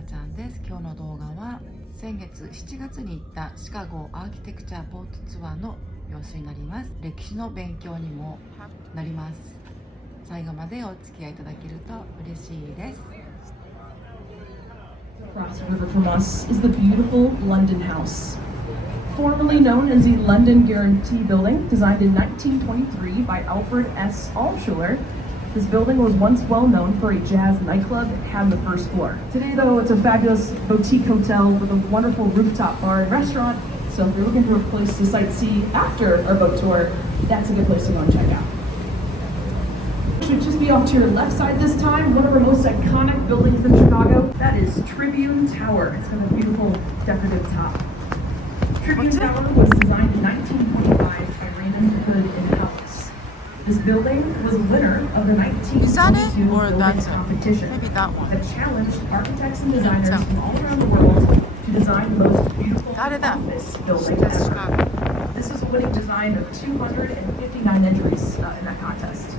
ばちゃんです。今日の動画は先月7月に行ったシカゴアーキテクチャボートツアーの様子になります。歴史の勉強にもなります。最後までお付き合いいただけると嬉しいです。 Across the river from us is the beautiful London House. Formerly known as the London Guarantee Building, designed in 1923 by Alfred S. Altschuler, this building was once well known for a jazz nightclub it had on the first floor. Today, though, it's a fabulous boutique hotel with a wonderful rooftop bar and restaurant. So if you're looking for a place to sightsee after our boat tour, that's a good place to go and check out. Should just be off to your left side this time, one of our most iconic buildings in Chicago. That is Tribune Tower. It's got a beautiful decorative top. Tribune Tower was designed in 1925 by Raymond Hood and House. This building was a winner of the 1922 building competition that challenged architects and designers from all around the world to design the most beautiful office building ever. This was a winning design of 259 entries in that contest.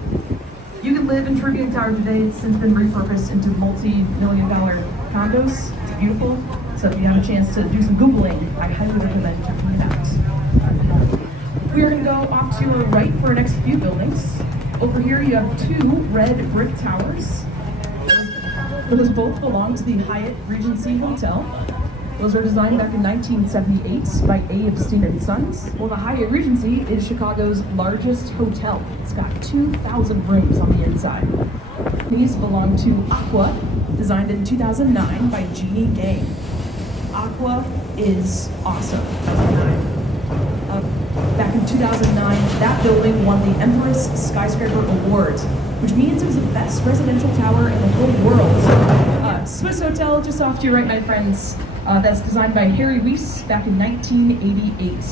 You can live in Tribune Tower today. It's since been repurposed into multi-million-dollar condos. It's beautiful. So if you have a chance to do some Googling, I highly recommend checking it out. We are going to go off to our right for our next few buildings. Over here you have two red brick towers. Those both belong to the Hyatt Regency Hotel. Those were designed back in 1978 by Abe Steen & Sons. Well, the Hyatt Regency is Chicago's largest hotel. It's got 2,000 rooms on the inside. These belong to Aqua, designed in 2009 by Jeannie Gang. Aqua is awesome. Back in 2009, that building won the Empress Skyscraper Award, which means it was the best residential tower in the whole world. Swiss Hotel, just off to your right, my friends. That's designed by Harry Weiss back in 1988.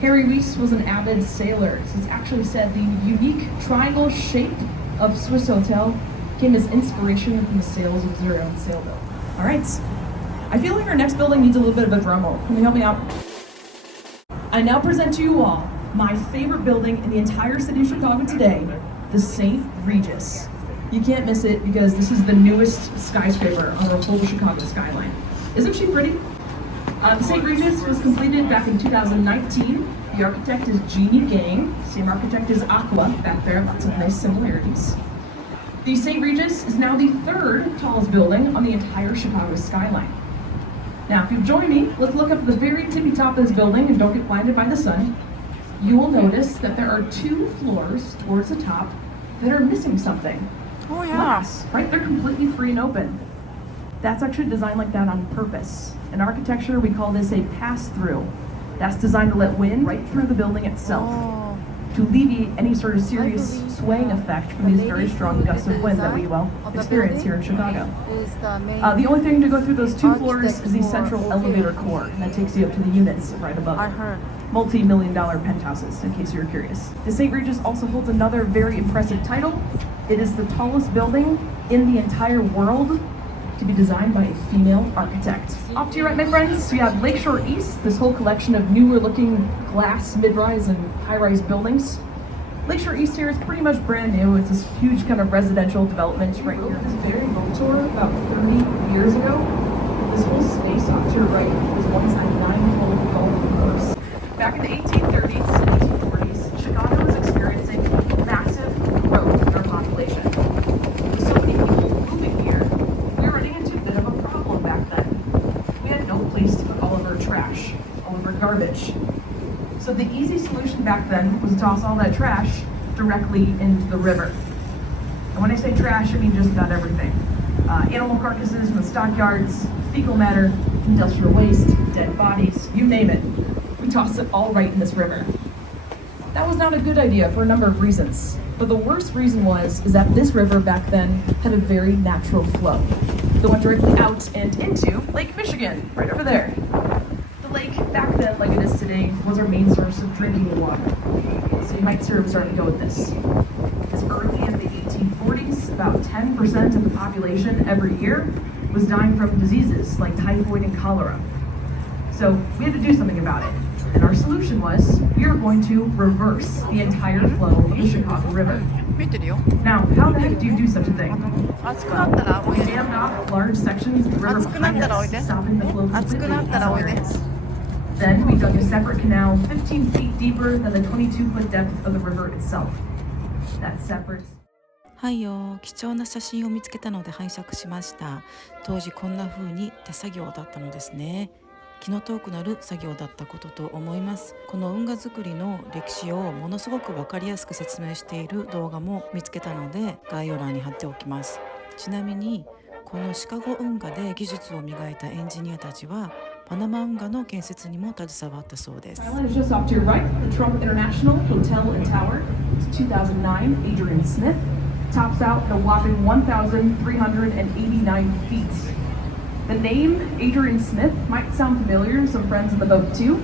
Harry Weiss was an avid sailor. It's actually said the unique triangle shape of Swiss Hotel came as inspiration from the sails of their own sailboat. All right, I feel like our next building needs a little bit of a drum roll. Can you help me out? I now present to you all my favorite building in the entire city of Chicago today, the St. Regis. You can't miss it because this is the newest skyscraper on the whole Chicago skyline. Isn't she pretty? The St. Regis was completed back in 2019. The architect is Jeannie Gang. Same architect as Aqua back there, lots of nice similarities. The St. Regis is now the third tallest building on the entire Chicago skyline. Now, if you'll join me, let's look up at the very tippy top of this building and don't get blinded by the sun. You will notice that there are two floors towards the top that are missing something. Oh yeah. Glass, right? They're completely free and open. That's actually designed like that on purpose. In architecture, we call this a pass-through. That's designed to let wind right through the building itself to alleviate any sort of serious swaying effect from these very strong gusts of wind that we, experience here in Chicago. The only thing to go through those two floors is the central elevator core, and that takes you up to the units right above. I heard. Multi-million-dollar penthouses, in case you're curious. The St. Regis also holds another very impressive title. It is the tallest building in the entire world to be designed by a female architect. Off to your right, my friends, we have Lakeshore East, this whole collection of newer looking glass mid-rise and high-rise buildings. Lakeshore East here is pretty much brand new. It's this huge kind of residential development right here. This very boat tour about 30 years ago. This whole space off to your right was once a 9-hole golf course. Back in the 1830s and 1840s, Chicago was experiencing massive growth in our population. With so many people moving here, we were running into a bit of a problem back then. We had no place to put all of our trash, all of our garbage. So the easy solution back then was to toss all that trash directly into the river. And when I say trash, I mean just about everything. Animal carcasses from the stockyards, fecal matter, industrial waste, dead bodies, you name it. We tossed it all right in this river. That was not a good idea for a number of reasons. But the worst reason is that this river back then had a very natural flow that went directly out and into Lake Michigan, right over there. The lake back then, like it is today, was our main source of drinking water. So you might sort of start to go with this. As early as the 1840s, about 10% of the population every year was dying from diseases like typhoid and cholera. So we had to do something about it. And our solution was we are going to reverse the entire flow of the Chicago River. 見てるよ。 Now, how the heck do you do such a thing? 暑くなったらおい We で。 dammed off large sections of the river 暑くなっ behind たらおいで。 us, stopping the flow 暑く completely な in ったらおい some で。 areas. Then we dug a separate canal 15 feet deeper than the 22-foot depth of the river itself. That separate. はいよ、貴重な写真を見つけたので拝借しました。当時こんな風に手作業だったのですね。気の遠くなる作業だったことと思います。この運河作りの歴史をものすごく分かりやすく説明している動画も見つけたので概要欄に貼っておきます。ちなみにこのシカゴ運河で技術を磨いたエンジニアたちはパナマ運河の建設にも携わったそうです。 Island is just off to your right, the Trump International Hotel and Tower. It's 2009 Adrian Smith. Tops out at a whopping 1,389 feet. The name Adrian Smith might sound familiar to some friends in the boat too.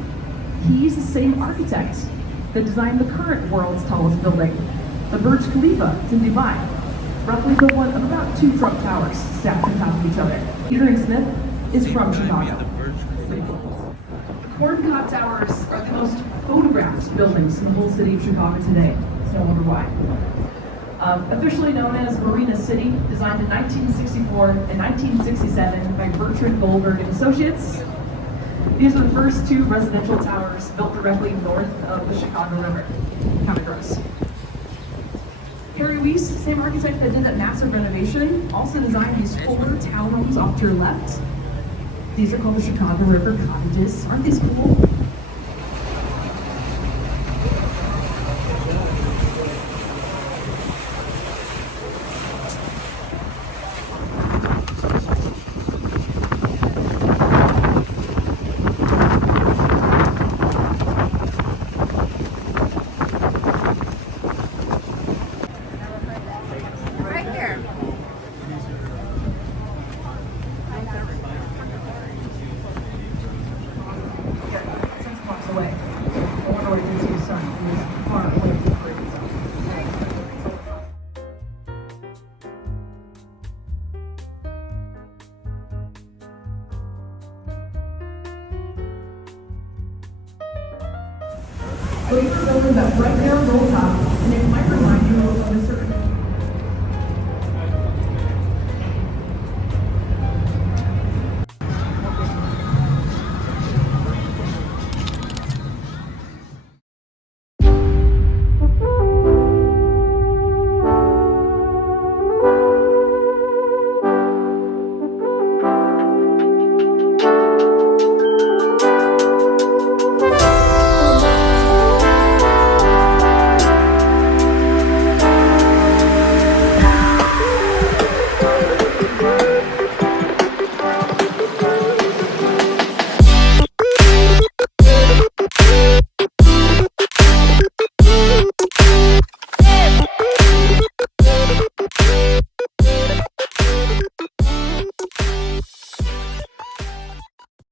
He's the same architect that designed the current world's tallest building, the Burj Khalifa. It's in Dubai, roughly the one of about 2 Trump towers stacked on top of each other. Adrian Smith is from Chicago. The corn-cob towers are the most photographed buildings in the whole city of Chicago today. It's no wonder why. Officially known as Marina City, designed in 1964 and 1967 by Bertrand Goldberg and Associates. These are the first 2 residential towers built directly north of the Chicago River. Kind of gross. Harry Weiss, same architect that did that massive renovation, also designed these 4 townhomes off to your left. These are called the Chicago River cottages. Aren't these cool? Away. I wonder what it did to your son. He was far away from the bridge. 'Building that right there on Roll Top, and it might